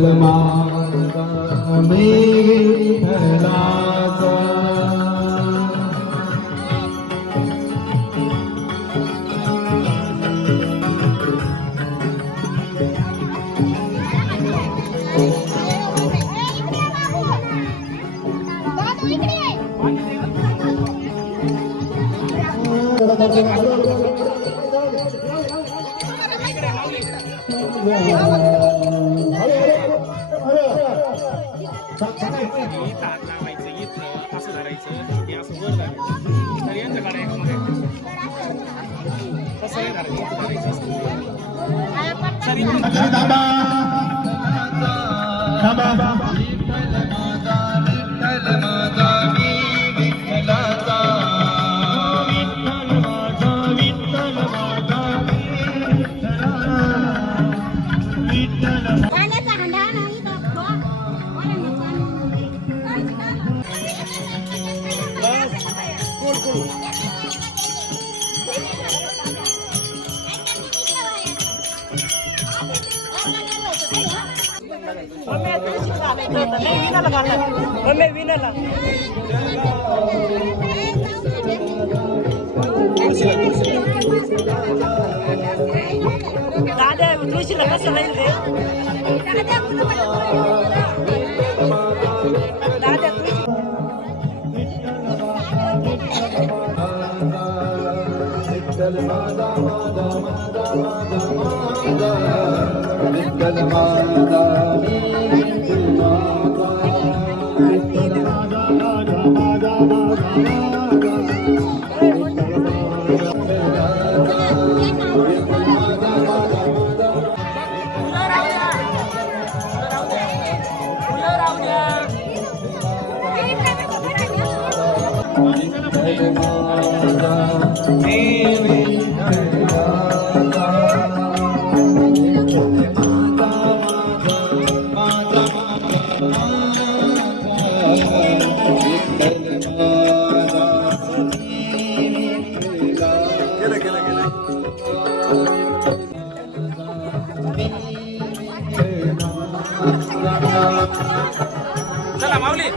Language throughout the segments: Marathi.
विठ्ठल माझा मी विठ्ठलाचा. असं धरायचं हे असं वर धरायचं तर यांचं काढायचं कसं धरायचं दादा तुळशीला कसं राहील रे दादा विठ्ठल माझा माझा माझा माझा माझा विठ्ठल माझा मी विठ्ठलाचा. विठ्ठल माझा माझा माझा माझा चला माऊली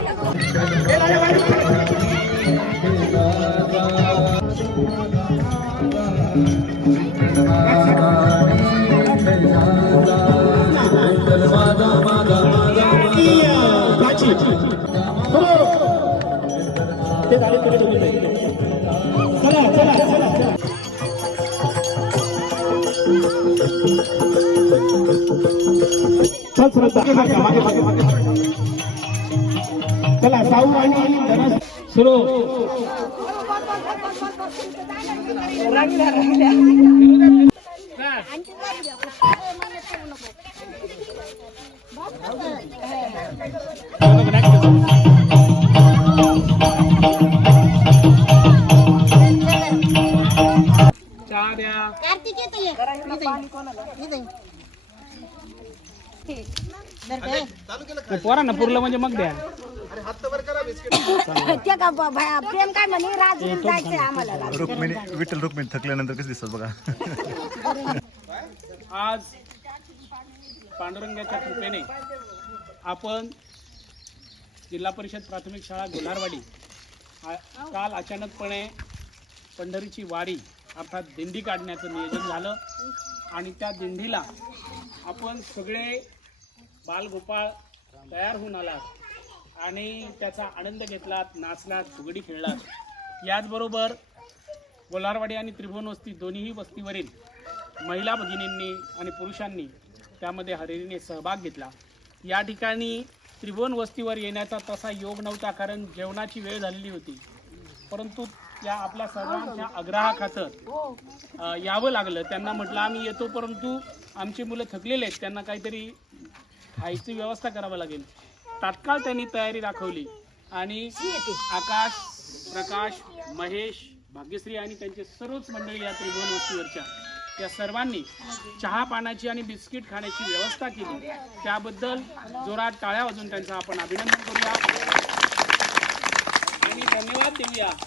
चला साऊ आणि सुरू. चहा द्या पोरांना पुरलं म्हणजे मग द्या. प्रेम काय म्हणे राजवीर जायचंय आम्हाला रुक्मिणी विठ्ठल रुक्मिणी थकल्यानंतर कसं दिसतात बघा. आज पांडुरंगाच्या कृपेने आपण जिल्हा परिषद प्राथमिक शाळा गोलारवाडी काल अचानकपणे पंढरीची वारी अर्थात दिंडी काढण्याचं नियोजन झालं आणि त्या दिंडीला आपण सगळे बालगोपाळ तयार होऊन आलात आणि त्याचा आनंद घेतलात, नाचलात, फुगडी खेळलात. याचबरोबर गोलारवाडी आणि त्रिभुवन वस्ती दोन्हीही वस्तीवरील महिला भगिनींनी आणि पुरुषांनी त्यामध्ये हरिरीने सहभाग घेतला. या ठिकाणी त्रिभुवन वस्तीवर येण्याचा तसा योग नव्हता कारण जेवणाची वेळ झालेली होती, परंतु या आपल्या सर्वांच्या आग्रहाखातर यावं लागलं. त्यांना म्हटलं आम्ही येतो परंतु आमची मुलं थकलेले आहेत, त्यांना काहीतरी खायची व्यवस्था करावी लागेल. तात्काळ त्यांनी तयारी दाखवली आणि आकाश, प्रकाश, महेश, भाग्यश्री आणि त्यांचे सर्वच मंडळी या त्रिभुवन वस्तीवरच्या त्या सर्वांनी चहा पाण्याची आणि बिस्किट खाण्याची व्यवस्था केली. त्याबद्दल जोरात टाळ्या वाजवून त्यांचं आपण अभिनंदन करूया आणि धन्यवाद देऊया.